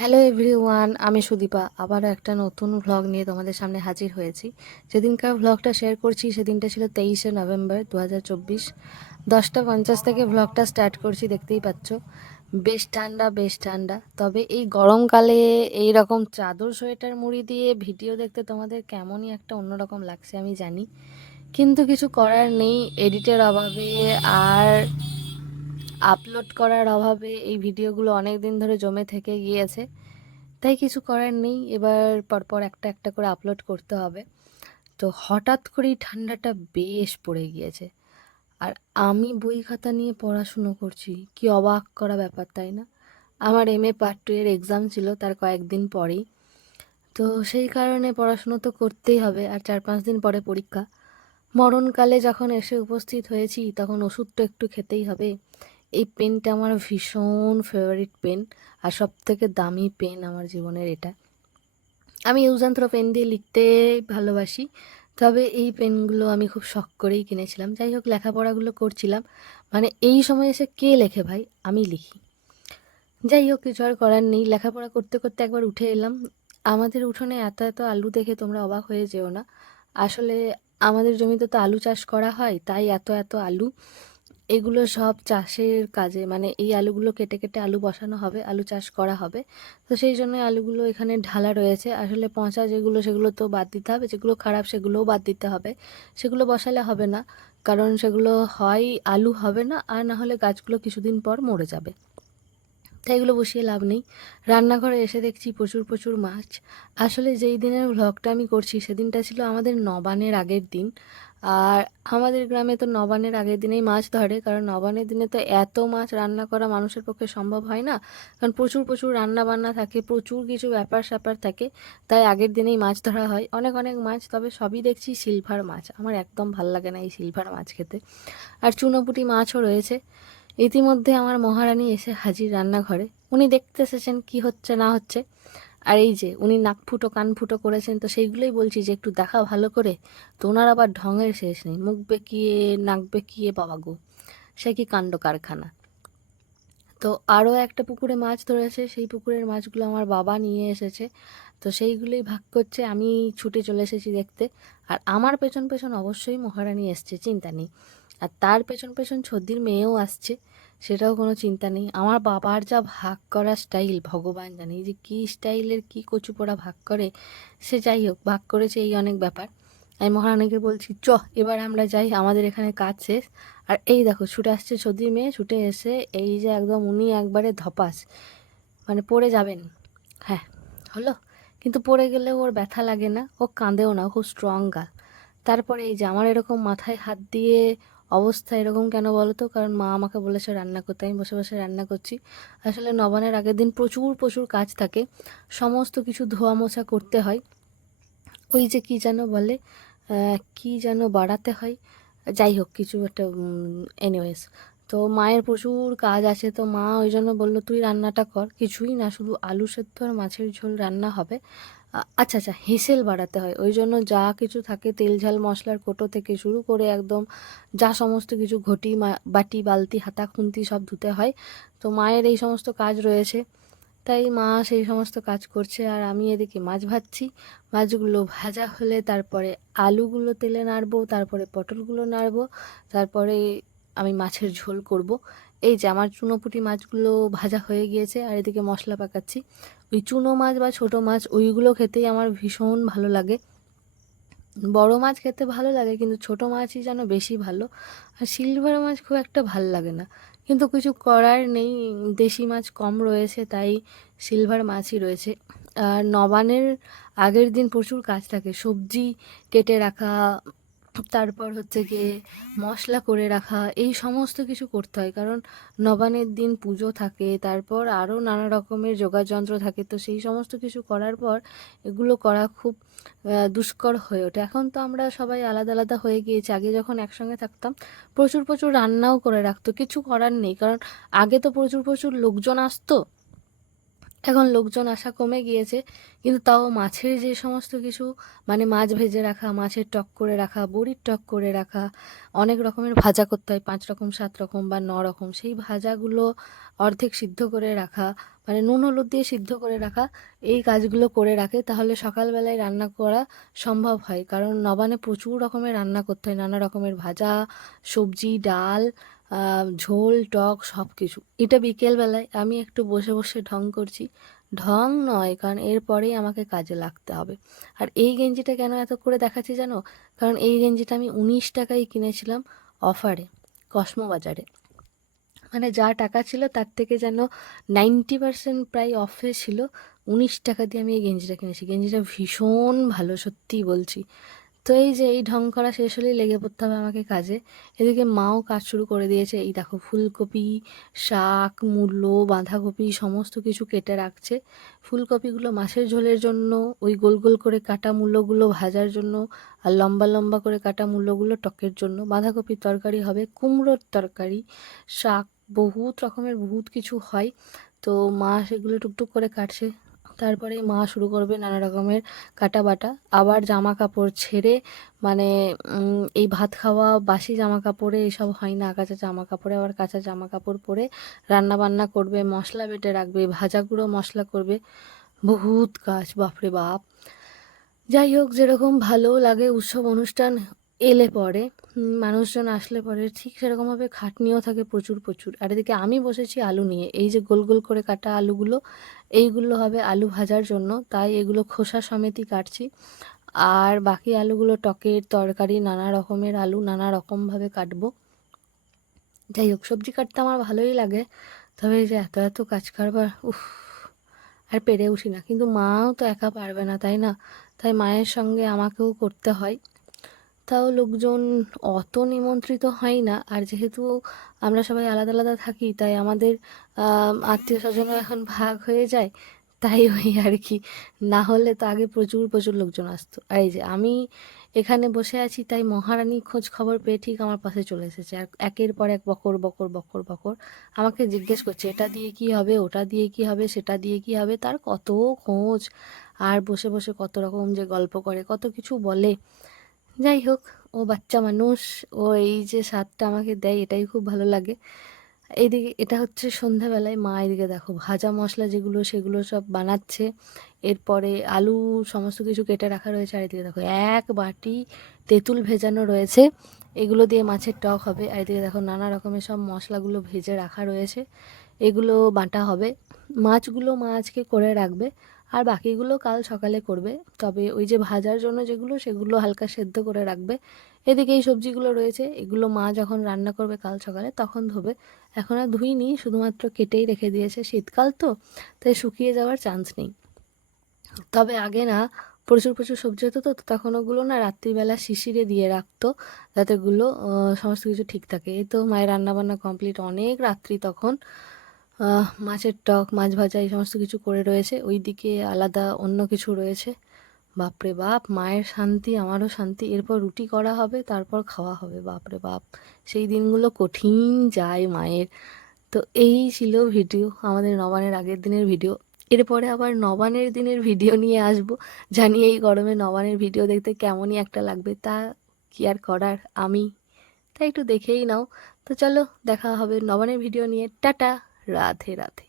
Hello everyone, আমি সুদীপা আবারও একটা নতুন ভ্লগ নিয়ে তোমাদের সামনে হাজির হয়েছি। যেদিনকার ভ্লগটা শেয়ার করছি সেদিনটা ছিল 23শে নভেম্বর 2024। 10টা 50 থেকে ভ্লগটা স্টার্ট করছি, দেখতেই পাচ্ছ। বেশ ঠান্ডা, বেশ ঠান্ডা। তবে এই গরমকালে এই রকম চাদর সোয়েটার মুড়ি দিয়ে ভিডিও দেখতে তোমাদের কেমনই একটা অন্যরকম লাগছে আমি জানি, কিন্তু কিছু করার নেই। এডিটের অভাবে আর আপলোড করার অভাবে এই ভিডিওগুলো অনেক দিন ধরে জমে থেকে গিয়েছে। তাই কিছু করার নেই, এবার পরপর একটা একটা করে আপলোড করতে হবে। তো হঠাৎ করেই ঠান্ডাটা বেশ পড়ে গিয়েছে, আর আমি বই খাতা নিয়ে পড়াশুনো করছি। কি অবাক করা ব্যাপার, তাই না? আমার MA Part 2 এর এক্সাম ছিল তার কয়েকদিন পরেই। তো সেই কারণে পড়াশুনো তো করতেই হবে, আর 4-5 দিন পরে পরীক্ষা। মরণকালে যখন এসে উপস্থিত হয়েছি তখন ওষুধ তো একটু খেতেই হবে। এই পেনটা আমার ভীষণ ফেভারিট পেন, আর সব থেকে দামি পেন আমার জীবনের এটা। আমি ইউজ অ্যান্ড থ্রো পেন দিয়ে লিখতে ভালোবাসি, তবে এই পেনগুলো আমি খুব শখ করেই কিনেছিলাম। যাই হোক, লেখাপড়াগুলো করছিলাম, মানে এই সময় এসে কে লেখে ভাই, আমি লিখি। যাই হোক, কিছু আর করার নেই। লেখাপড়া করতে করতে একবার উঠে এলাম। আমাদের উঠোনে এত এত আলু দেখে তোমরা অবাক হয়ে যেও না। আসলে আমাদের জমিতে তো আলু চাষ করা হয়, তাই এত এত আলু। এগুলো সব চাষের কাজে, মানে এই আলুগুলো কেটে কেটে আলু বসানো হবে, আলু চাষ করা হবে। তো সেই জন্য আলুগুলো এখানে ঢালা রয়েছে। আসলে পচা যেগুলো সেগুলো তো বাদ দিতে হবে, যেগুলো খারাপ সেগুলোও বাদ দিতে হবে। সেগুলো বসালে হবে না, কারণ সেগুলো হয় আলু হবে না, আর না হলে গাছগুলো কিছুদিন পর মরে যাবে। তাই এগুলো বসিয়ে লাভ নেই। রান্নাঘরে এসে দেখছি প্রচুর প্রচুর মাছ। আসলে যেই দিনের ভ্লগটা আমি করছি সেদিনটা ছিল আমাদের নবান্নের আগের দিন। আর আমাদের গ্রামে তো নবান্নের আগের দিনেই মাছ ধরে, কারণ নবান্নের দিনে তো এত মাছ রান্না করা মানুষের পক্ষে সম্ভব হয় না। কারণ প্রচুর প্রচুর রান্না বান্না থাকে, প্রচুর কিছু ব্যাপার স্যাপার থাকে। তাই আগের দিনেই মাছ ধরা হয়, অনেক অনেক মাছ। তবে সবই দেখছি সিলভার মাছ, আমার একদম ভাল লাগে না এই সিলভার মাছ খেতে। আর চুনোপুঁটি মাছও রয়েছে। ইতিমধ্যে আমার মহারানী এসে হাজির রান্নাঘরে। উনি দেখতে এসেছেন কি হচ্ছে না হচ্ছে। আর এই যে উনি নাক ফুটো কান ফুটো করেছেন, তো সেইগুলোই বলছি যে একটু দেখা ভালো করে। তো ওনার আবার ঢঙের শেষ নেই, মুখ বেঁকিয়ে নাক বেঁকিয়ে, বাবা গো, সে কি কাণ্ড কারখানা। তো আরও একটা পুকুরে মাছ ধরেছে, সেই পুকুরের মাছগুলো আমার বাবা নিয়ে এসেছে। তো সেইগুলোই ভাগ করছে, আমি ছুটে চলে এসেছি দেখতে। আর আমার পেছন পেছন অবশ্যই মহারানী এসছে, চিন্তা নেই। আর তার পেছন পেছন ছদ্দির মেয়েও আসছে, সেটাও কোনো চিন্তা নেই। আমার বাবার যা ভাগ করা স্টাইল, ভগবান জানে যে কী স্টাইলের কী কচু পোড়া ভাগ করে। সে যাই হোক, ভাগ করেছে এই অনেক ব্যাপার। আমি মহারানীকে বলছি, এবার আমরা যাই, আমাদের এখানে কাজ শেষ। আর এই দেখো ছুটে আসছে ছদির মেয়ে, ছুটে এসে এই যে একদম উনি একবারে ধপাস, মানে পড়ে যাবেন। হ্যাঁ, হলো। কিন্তু পড়ে গেলেও ওর ব্যথা লাগে না, ও কাঁদেও না, ও খুব স্ট্রং গার্ল। তারপরে এই যে আমার এরকম মাথায় হাত দিয়ে অবস্থা এরকম কেন বলো তো? কারণ মা আমাকে বলেছে রান্না করতে, আমি বসে বসে রান্না করছি। আসলে নবানের আগের দিন প্রচুর প্রচুর কাজ থাকে, সমস্ত কিছু ধোয়া মোছা করতে হয়। ওই যে কি যেন বলে, কি যেন বাড়াতে হয়, যাই হোক কিছু একটা, এনিওয়েজ। তো মায়ের প্রচুর কাজ আছে, তো মা ওই জন্য বললো তুই রান্নাটা কর। কিছুই না, শুধু আলু সেদ্ধ আর মাছের ঝোল রান্না হবে। আচ্ছা আচ্ছা, হেঁসেল বাড়াতে হয়, ওই জন্য যা কিছু থাকে তেল ঝাল মশলার কোটো থেকে শুরু করে একদম যা সমস্ত কিছু ঘটি বাটি বালতি হাতা খুন্তি সব ধুতে হয়। তো মায়ের এই সমস্ত কাজ রয়েছে, তাই মা সেই সমস্ত কাজ করছে, আর আমি এদিকে মাছ ভাজছি। মাছগুলো ভাজা হলে তারপরে আলুগুলো তেলে নাড়বো, তারপরে পটলগুলো নাড়বো, তারপরে আমি মাছের ঝোল করব। এই যে আমার চুনোপুঁটি মাছগুলো ভাজা হয়ে গিয়েছে, আর এদিকে মশলা পাকাচ্ছি। ওই চুনো মাছ বা ছোটো মাছ ওইগুলো খেতেই আমার ভীষণ ভালো লাগে। বড় মাছ খেতে ভালো লাগে, কিন্তু ছোট মাছই যেন বেশি ভালো। আর সিলভার মাছ খুব একটা ভাল লাগে না, কিন্তু কিছু করার নেই, দেশি মাছ কম রয়েছে তাই সিলভার মাছই রয়েছে। আর নবানের আগের দিন প্রচুর কাজ থাকে, সবজি কেটে রাখা, তারপর হচ্ছে গিয়ে মশলা করে রাখা, এই সমস্ত কিছু করতে হয়, কারণ নবানের দিন পুজো থাকে, তারপর আরও নানা রকমের যোগাযন্ত্র থাকে। তো সেই সমস্ত কিছু করার পর এগুলো করা খুব দুষ্কর হয়ে ওঠে। এখন তো আমরা সবাই আলাদা আলাদা হয়ে গিয়েছি, আগে যখন একসঙ্গে থাকতাম প্রচুর প্রচুর রান্নাও করে রাখতো, কিছু করার নেই, কারণ আগে তো প্রচুর প্রচুর লোকজন আসতো। এখন লোকজন আসা কমে গিয়েছে, কিন্তু তাও মাছের যে সমস্ত কিছু, মানে মাছ ভেজে রাখা, মাছের টক করে রাখা, বড়ির টক করে রাখা, অনেক রকমের ভাজা করতে হয়, 5 রকম 7 রকম বা 9 রকম, সেই ভাজাগুলো অর্ধেক সিদ্ধ করে রাখা, মানে নুন হলুদ দিয়ে সিদ্ধ করে রাখা, এই কাজগুলো করে রাখে, তাহলে সকালবেলায় রান্না করা সম্ভব হয়। কারণ নবান্নে প্রচুর রকমের রান্না করতে হয়, নানা রকমের ভাজা, সবজি, ডাল, ঝোল, টক সব কিছু। এটা বিকেলবেলায় আমি একটু বসে বসে ঢং করছি। ঢং নয়, কারণ এরপরেই আমাকে কাজে লাগতে হবে। আর এই গেঞ্জিটা কেন এত করে দেখাচ্ছি জানো? কারণ এই গেঞ্জিটা আমি 19 টাকায় কিনেছিলাম, অফারে, কসমো বাজারে। মানে যা টাকা ছিল তার থেকে যেন 90% প্রায় অফে ছিল। 19 টাকা দিয়ে আমি এই গেঞ্জিটা কিনেছি। গেঞ্জিটা ভীষণ ভালো, সত্যিই বলছি। তো এই যে এই ঢং করা শেষ হলেই লেগে পড়তে হবে আমাকে কাজে। এদিকে মাও কাজ শুরু করে দিয়েছে। এই দেখো ফুলকপি, শাক, মূলো, বাঁধাকপি সমস্ত কিছু কেটে রাখছে। ফুলকপিগুলো মাছের ঝোলের জন্য, ওই গোল গোল করে কাটা মূলোগুলো ভাজার জন্য, আর লম্বা লম্বা করে কাটা মূলোগুলো টকের জন্য। বাঁধাকপির তরকারি হবে, কুমড়োর তরকারি, শাক, বহুত রকমের বহুত কিছু হয়। তো মা সেগুলো টুকটুক করে কাটছে। তারপরে মা শুরু করবে নানা রকমের কাটা বাটা। আবার জামা কাপড় ছেড়ে, মানে এই ভাত খাওয়া বাসি জামা কাপড়ে এসব হয় না, কাঁচা জামা কাপড়ে আবার কাঁচা জামা কাপড় পরে রান্না বান্না করবে, মশলা বেটে রাখবে, ভাজা গুঁড়ো মশলা করবে, বহুত কাজ, বাপরে বাপ। যাই হোক, যেরকম ভালো লাগে উৎসব অনুষ্ঠান এলে পরে, মানুষজন আসলে পরে, ঠিক সেরকমভাবে খাটনিও থাকে প্রচুর প্রচুর। আর এদিকে আমি বসেছি আলু নিয়ে। এই যে গোল গোল করে কাটা আলুগুলো, এইগুলো হবে আলু ভাজার জন্য, তাই এগুলো খোসা সমেতই কাটছি। আর বাকি আলুগুলো টকের তরকারি, নানা রকমের আলু নানা রকমভাবে কাটবো। যাই হোক, সবজি কাটতে আমার ভালোই লাগে, তবে এই যে এত এত কাজ কারবার, উফ, আর পেরে উঠি না। কিন্তু মাও তো একা পারবে না, তাই না? তাই মায়ের সঙ্গে আমাকেও করতে হয়। তাও লোকজন অত নিমন্ত্রিত হয় না। আর যেহেতু আমরা সবাই আলাদা আলাদা থাকি, তাই আমাদের আত্মীয় স্বজনও এখন ভাগ হয়ে যায়। তাই ওই আর কি, না হলে তো আগে প্রচুর প্রচুর লোকজন আসতো। আর এই যে আমি এখানে বসে আছি, তাই মহারানী খোঁজ খবর পেয়ে ঠিক আমার পাশে চলে এসেছে, আর একের পর এক বকর বকর বকর বকর আমাকে জিজ্ঞেস করছে, এটা দিয়ে কি হবে, ওটা দিয়ে কি হবে, সেটা দিয়ে কি হবে, তার কত খোঁজ। আর বসে বসে কত রকম যে গল্প করে, কত কিছু বলে। যাই হোক, ও বাচ্চা মানুষ, ও এই যে স্বাদটা আমাকে দেয়, এটাই খুব ভালো লাগে। এইদিকে এটা হচ্ছে সন্ধ্যাবেলায়, মা এদিকে দেখো ভাজা মশলা যেগুলো সেগুলো সব বানাচ্ছে। এরপরে আলু সমস্ত কিছু কেটে রাখা রয়েছে, আর এদিকে দেখো এক বাটি তেঁতুল ভেজানো রয়েছে, এগুলো দিয়ে মাছের টক হবে। আর এদিকে দেখো নানা রকমের সব মশলাগুলো ভেজে রাখা রয়েছে, এগুলো বাটা হবে। মাছগুলো মা আজকে করে রাখবে, আর বাকিগুলো কাল সকালে করবে। তবে ওই যে ভাজার জন্য যেগুলো, সেগুলো হালকা সেদ্ধ করে রাখবে। এদিকে এই সবজিগুলো রয়েছে, এগুলো মা যখন রান্না করবে কাল সকালে তখন ধোবে। এখন আর ধুইনি, শুধুমাত্র কেটেই রেখে দিয়েছে, শীতকাল তো, তাই শুকিয়ে যাওয়ার চান্স নেই। তবে আগে না প্রচুর প্রচুর সবজি হতো, তো তখন ওগুলো না রাত্রিবেলা শিশিরে দিয়ে রাখতো, যাতে ওগুলো সমস্ত কিছু ঠিক থাকে। এই তো মায়ের রান্নাবান্না কমপ্লিট, অনেক রাত্রি তখন। মাছের টক, মাছ ভাজা এই সমস্ত কিছু করে রয়েছে, ওইদিকে আলাদা অন্য কিছু রয়েছে। বাপরে বাপ, মায়ের শান্তি আমারও শান্তি। এরপর রুটি করা হবে, তারপর খাওয়া হবে, বাপরে বাপ, সেই দিনগুলো কঠিন যায় মায়ের। তো এই ছিল ভিডিও, আমাদের নবান্নের আগের দিনের ভিডিও। এরপরে আবার নবান্নের দিনের ভিডিও নিয়ে আসবো। জানি এই গরমে নবান্নের ভিডিও দেখতে কেমনই একটা লাগবে, তা কি আর করার, আমি তাই একটু দেখেই নাও। তো চলো, দেখা হবে নবান্নের ভিডিও নিয়ে। টাটা, রাধে রাধে।